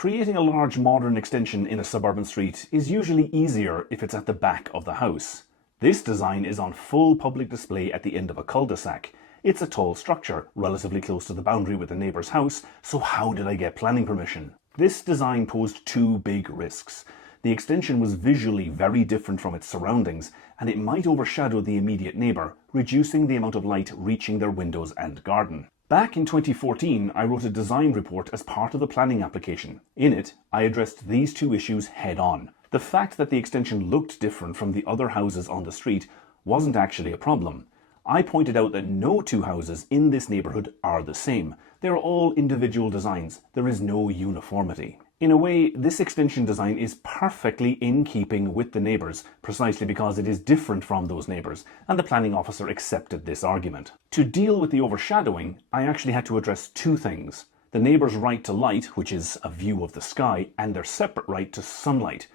Creating a large modern extension in a suburban street is usually easier if it's at the back of the house. This design is on full public display at the end of a cul-de-sac. It's a tall structure, relatively close to the boundary with the neighbour's house, so how did I get planning permission? This design posed two big risks. The extension was visually very different from its surroundings, and it might overshadow the immediate neighbour, reducing the amount of light reaching their windows and garden. Back in 2014, I wrote a design report as part of the planning application. In it, I addressed these two issues head-on. The fact that the extension looked different from the other houses on the street wasn't actually a problem. I pointed out that no two houses in this neighbourhood are the same. They're all individual designs. There is no uniformity. In a way, this extension design is perfectly in keeping with the neighbours, precisely because it is different from those neighbours, and the planning officer accepted this argument. To deal with the overshadowing, I actually had to address two things: the neighbours' right to light, which is a view of the sky, and their separate right to sunlight.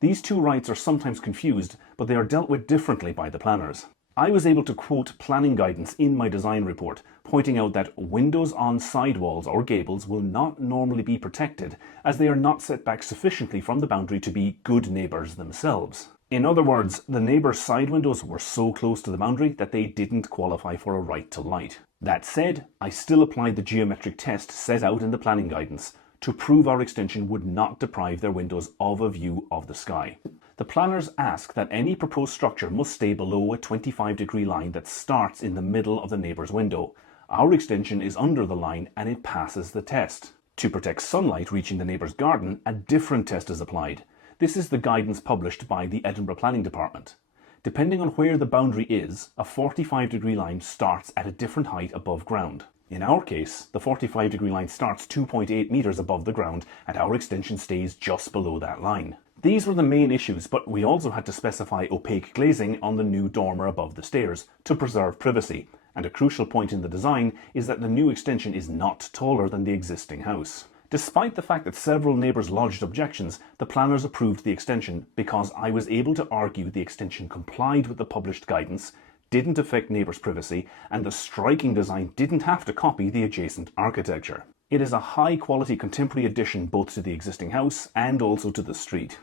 These two rights are sometimes confused, but they are dealt with differently by the planners. I was able to quote planning guidance in my design report, pointing out that windows on sidewalls or gables will not normally be protected, as they are not set back sufficiently from the boundary to be good neighbours themselves. In other words, the neighbours' side windows were so close to the boundary that they didn't qualify for a right to light. That said, I still applied the geometric test set out in the planning guidance to prove our extension would not deprive their windows of a view of the sky. The planners ask that any proposed structure must stay below a 25-degree line that starts in the middle of the neighbour's window. Our extension is under the line and it passes the test. To protect sunlight reaching the neighbour's garden, a different test is applied. This is the guidance published by the Edinburgh Planning Department. Depending on where the boundary is, a 45-degree line starts at a different height above ground. In our case, the 45-degree line starts 2.8 metres above the ground and our extension stays just below that line. These were the main issues, but we also had to specify opaque glazing on the new dormer above the stairs to preserve privacy, and a crucial point in the design is that the new extension is not taller than the existing house. Despite the fact that several neighbours lodged objections, the planners approved the extension because I was able to argue the extension complied with the published guidance, didn't affect neighbours' privacy, and the striking design didn't have to copy the adjacent architecture. It is a high-quality contemporary addition both to the existing house and also to the street.